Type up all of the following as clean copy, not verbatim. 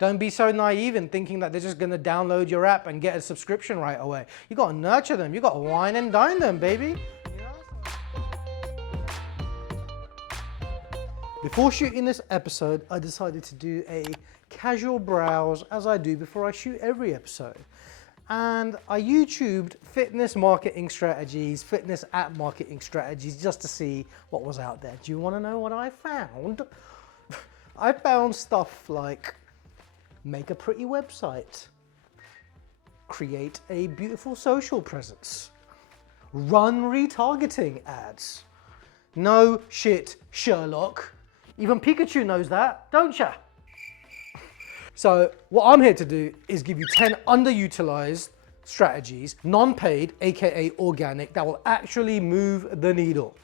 Don't be so naive in thinking that they're just going to download your app and get a subscription right away. You got to nurture them. You got to wine and dine them, baby. Before shooting this episode, I decided to do a casual browse, as I do before I shoot every episode. And I YouTubed fitness marketing strategies, fitness app marketing strategies, just to see what was out there. Do you want to know what I found? I found stuff like make a pretty website, create a beautiful social presence, run retargeting ads. No shit, Sherlock. Even Pikachu knows that, don't ya? So what I'm here to do is give you 10 underutilized strategies, non-paid, AKA organic, that will actually move the needle.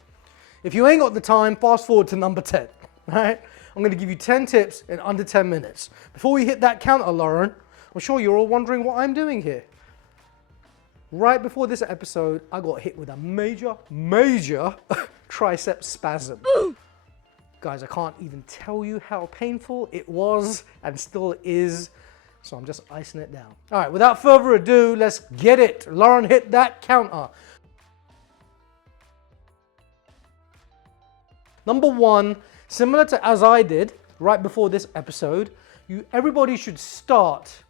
If you ain't got the time, fast forward to number 10, right? I'm gonna give you 10 tips in under 10 minutes. Before we hit that counter, Lauren, I'm sure you're all wondering what I'm doing here. Right before this episode, I got hit with a major tricep spasm. Guys, I can't even tell you how painful it was and still is, so I'm just icing it down. All right, without further ado, let's get it. Lauren, hit that counter. Number one, similar to as I did right before this episode, everybody should start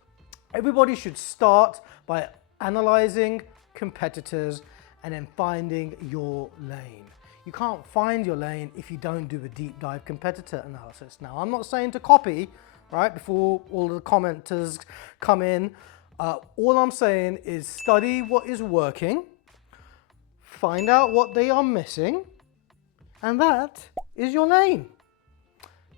by analyzing competitors and then finding your lane. You can't find your lane if you don't do a deep dive competitor analysis. Now, I'm not saying to copy, right, before all the commenters come in. All I'm saying is study what is working, find out what they are missing, and that is your lane.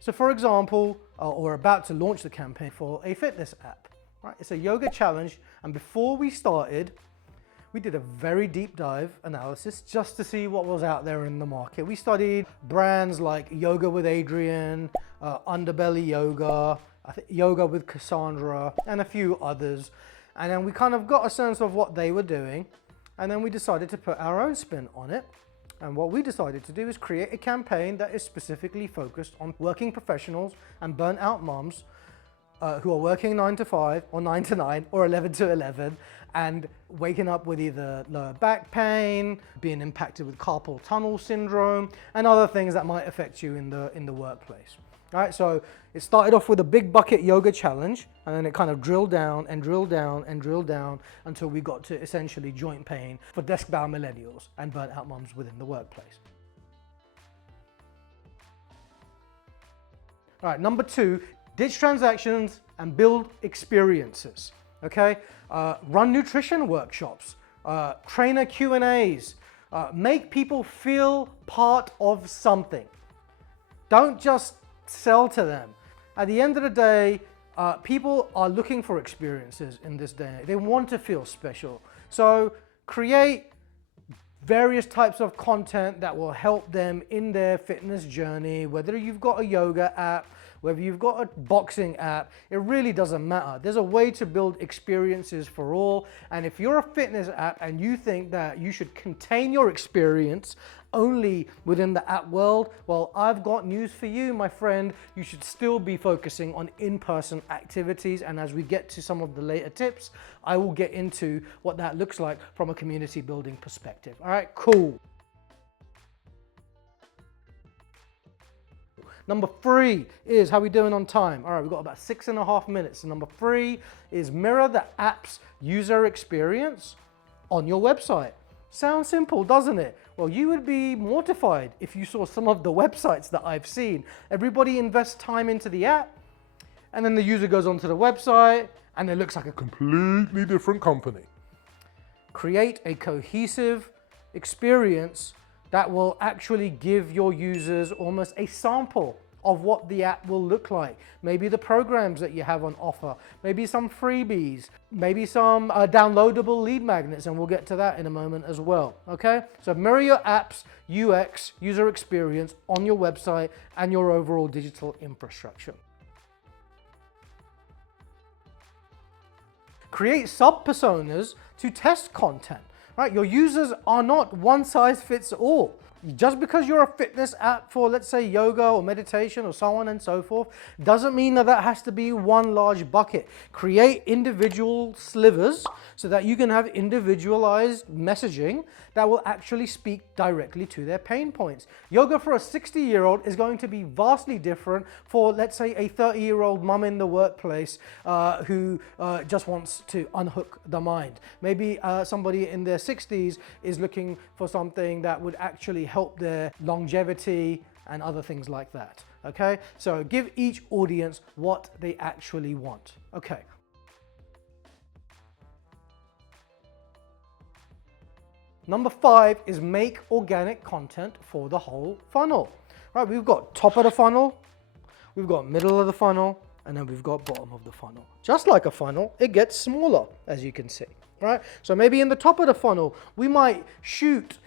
So for example, we're about to launch the campaign for a fitness app, right? It's a yoga challenge, and before we started, we did a very deep dive analysis just to see what was out there in the market. We studied brands like Yoga with Adrian, Underbelly Yoga, I think Yoga with Cassandra, and a few others. And then we kind of got a sense of what they were doing. And then we decided to put our own spin on it. And what we decided to do is create a campaign that is specifically focused on working professionals and burnt out moms who are working 9 to 5 or 9 to 9 or 11 to 11 and waking up with either lower back pain, being impacted with carpal tunnel syndrome, and other things that might affect you in the workplace. All right, so it started off with a big bucket yoga challenge, and then it kind of drilled down and drilled down and drilled down until we got to essentially joint pain for desk-bound millennials and burnt out moms within the workplace. All right, number two, ditch transactions and build experiences, okay? Run nutrition workshops, trainer Q&As, make people feel part of something. Don't just sell to them. At the end of the day, people are looking for experiences in this day. They want to feel special. So create various types of content that will help them in their fitness journey, whether you've got a yoga app, whether you've got a boxing app, it really doesn't matter. There's a way to build experiences for all. And if you're a fitness app and you think that you should contain your experience only within the app world, well, I've got news for you, my friend. You should still be focusing on in-person activities. And as we get to some of the later tips, I will get into what that looks like from a community building perspective. All right, cool. Number three is, how we doing on time? All right, we've got about 6.5 minutes. So number three is mirror the app's user experience on your website. Sounds simple, doesn't it? Well, you would be mortified if you saw some of the websites that I've seen. Everybody invests time into the app, and then the user goes onto the website, and it looks like a completely different company. Create a cohesive experience that will actually give your users almost a sample of what the app will look like. Maybe the programs that you have on offer, maybe some freebies, maybe some downloadable lead magnets, and we'll get to that in a moment as well, okay? So mirror your app's UX, user experience, on your website and your overall digital infrastructure. Create sub-personas to test content. Right, your users are not one size fits all. Just because you're a fitness app for, let's say, yoga or meditation or so on and so forth, doesn't mean that that has to be one large bucket. Create individual slivers so that you can have individualized messaging that will actually speak directly to their pain points. Yoga for a 60-year-old is going to be vastly different for, let's say, a 30-year-old mum in the workplace who just wants to unhook the mind. Maybe somebody in their 60s is looking for something that would actually help their longevity and other things like that. Okay, so give each audience what they actually want. Okay. Number 5 is make organic content for the whole funnel. Right, we've got top of the funnel, we've got middle of the funnel, and then we've got bottom of the funnel. Just like a funnel, it gets smaller, as you can see. Right, so maybe in the top of the funnel, we might shoot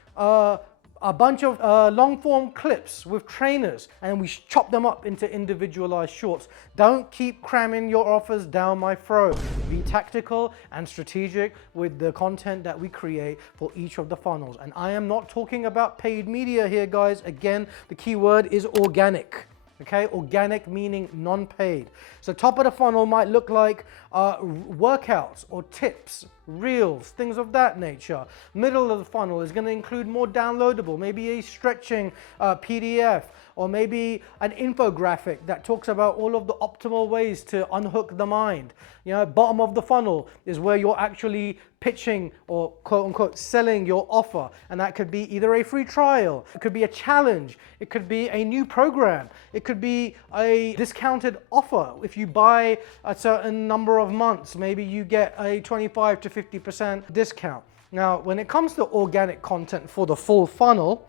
a bunch of long-form clips with trainers, and we chop them up into individualized shorts. Don't keep cramming your offers down my throat. Be tactical and strategic with the content that we create for each of the funnels. And I am not talking about paid media here, guys. Again, the key word is organic. Okay, organic meaning non-paid. So top of the funnel might look like workouts or tips, reels, things of that nature. Middle of the funnel is going to include more downloadable, maybe a stretching PDF, or maybe an infographic that talks about all of the optimal ways to unhook the mind. You know, bottom of the funnel is where you're actually pitching or quote unquote selling your offer, and that could be either a free trial, it could be a challenge, it could be a new program, it could be a discounted offer. If you buy a certain number of months, maybe you get a 25 to 50% discount. Now, when it comes to organic content for the full funnel,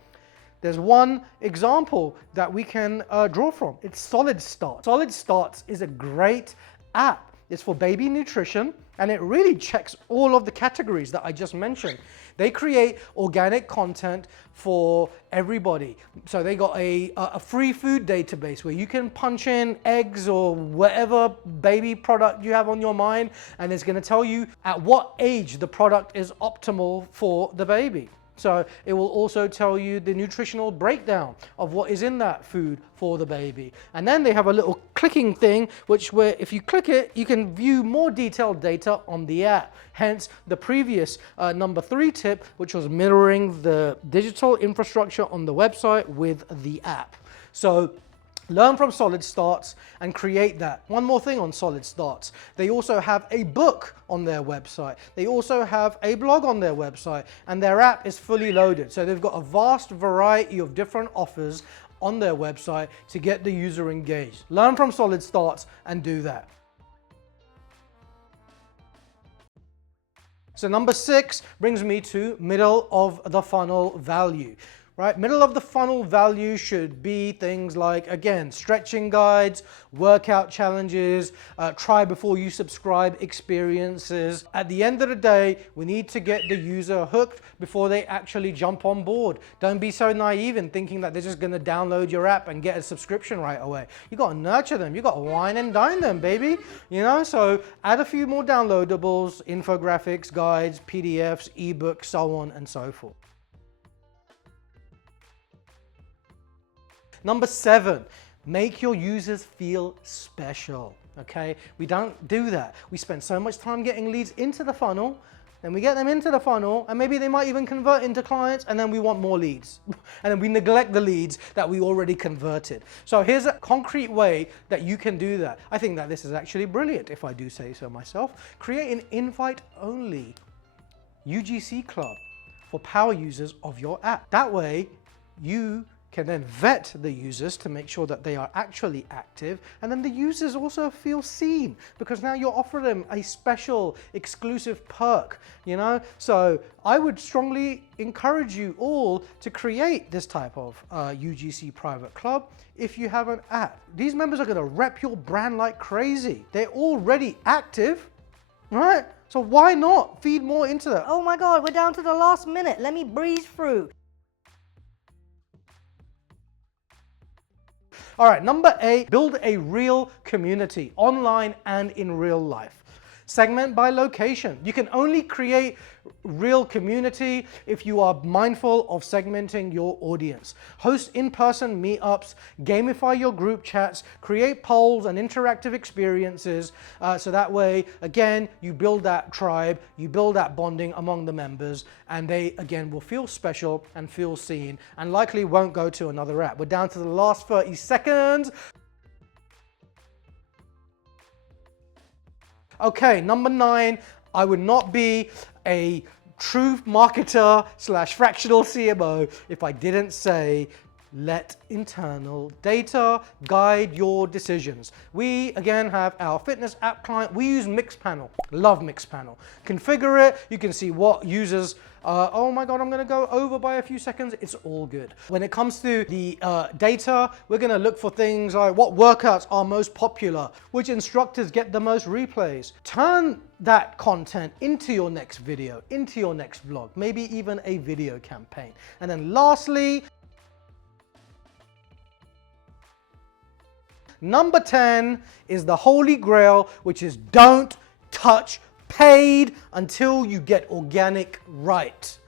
there's one example that we can draw from. It's Solid Start. Solid Starts is a great app. It's for baby nutrition, and it really checks all of the categories that I just mentioned. They create organic content for everybody. So they got a free food database where you can punch in eggs or whatever baby product you have on your mind, and it's going to tell you at what age the product is optimal for the baby. So it will also tell you the nutritional breakdown of what is in that food for the baby. And then they have a little clicking thing, which where if you click it, you can view more detailed data on the app. Hence the previous number 3 tip, which was mirroring the digital infrastructure on the website with the app. So learn from Solid Starts and create that. One more thing on Solid Starts. They also have a book on their website. They also have a blog on their website, and their app is fully loaded. So they've got a vast variety of different offers on their website to get the user engaged. Learn from Solid Starts and do that. So number 6 brings me to middle of the funnel value. Right, middle of the funnel value should be things like, again, stretching guides, workout challenges, try before you subscribe experiences. At the end of the day, we need to get the user hooked before they actually jump on board. Don't be so naive in thinking that they're just going to download your app and get a subscription right away. You got to nurture them. You got to wine and dine them, baby. You know, so add a few more downloadables, infographics, guides, PDFs, ebooks, so on and so forth. Number 7, make your users feel special, okay? We don't do that. We spend so much time getting leads into the funnel, then we get them into the funnel, and maybe they might even convert into clients, and then we want more leads. And then we neglect the leads that we already converted. So here's a concrete way that you can do that. I think that this is actually brilliant, if I do say so myself. Create an invite-only UGC Club for power users of your app. That way, you can then vet the users to make sure that they are actually active, and then the users also feel seen because now you're offering them a special exclusive perk, you know? So I would strongly encourage you all to create this type of UGC private club if you have an app. These members are gonna rep your brand like crazy. They're already active, right? So why not feed more into that? Oh my God, we're down to the last minute. Let me breeze through. All right, number 8, build a real community online and in real life. Segment by location. You can only create real community if you are mindful of segmenting your audience. Host in-person meetups, gamify your group chats, create polls and interactive experiences, so that way, again, you build that tribe, you build that bonding among the members, and they, again, will feel special and feel seen, and likely won't go to another app. We're down to the last 30 seconds. Okay, number 9, I would not be a true marketer / fractional CMO if I didn't say, let internal data guide your decisions. We, again, have our fitness app client. We use Mixpanel. Love Mixpanel. Configure it. You can see what users, oh my God, I'm going to go over by a few seconds. It's all good. When it comes to the data, we're going to look for things like what workouts are most popular, which instructors get the most replays. Turn that content into your next video, into your next vlog, maybe even a video campaign. And then lastly, number 10 is the holy grail, which is don't touch paid until you get organic right.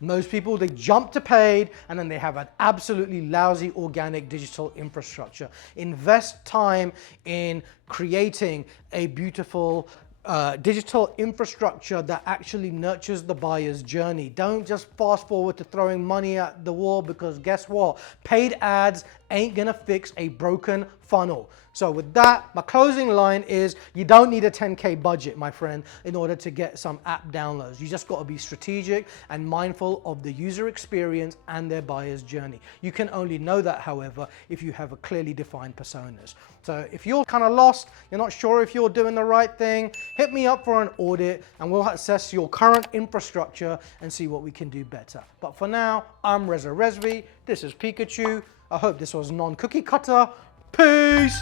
Most people, they jump to paid and then they have an absolutely lousy organic digital infrastructure. Invest time in creating a beautiful digital infrastructure that actually nurtures the buyer's journey. Don't just fast forward to throwing money at the wall, because guess what? Paid ads ain't gonna fix a broken funnel. So with that, my closing line is you don't need a 10K budget, my friend, in order to get some app downloads. You just got to be strategic and mindful of the user experience and their buyer's journey. You can only know that, however, if you have a clearly defined personas. So if you're kind of lost, you're not sure if you're doing the right thing, hit me up for an audit and we'll assess your current infrastructure and see what we can do better. But for now, I'm Reza Rezvi. This is Pikachu. I hope this was non-cookie cutter. Peace.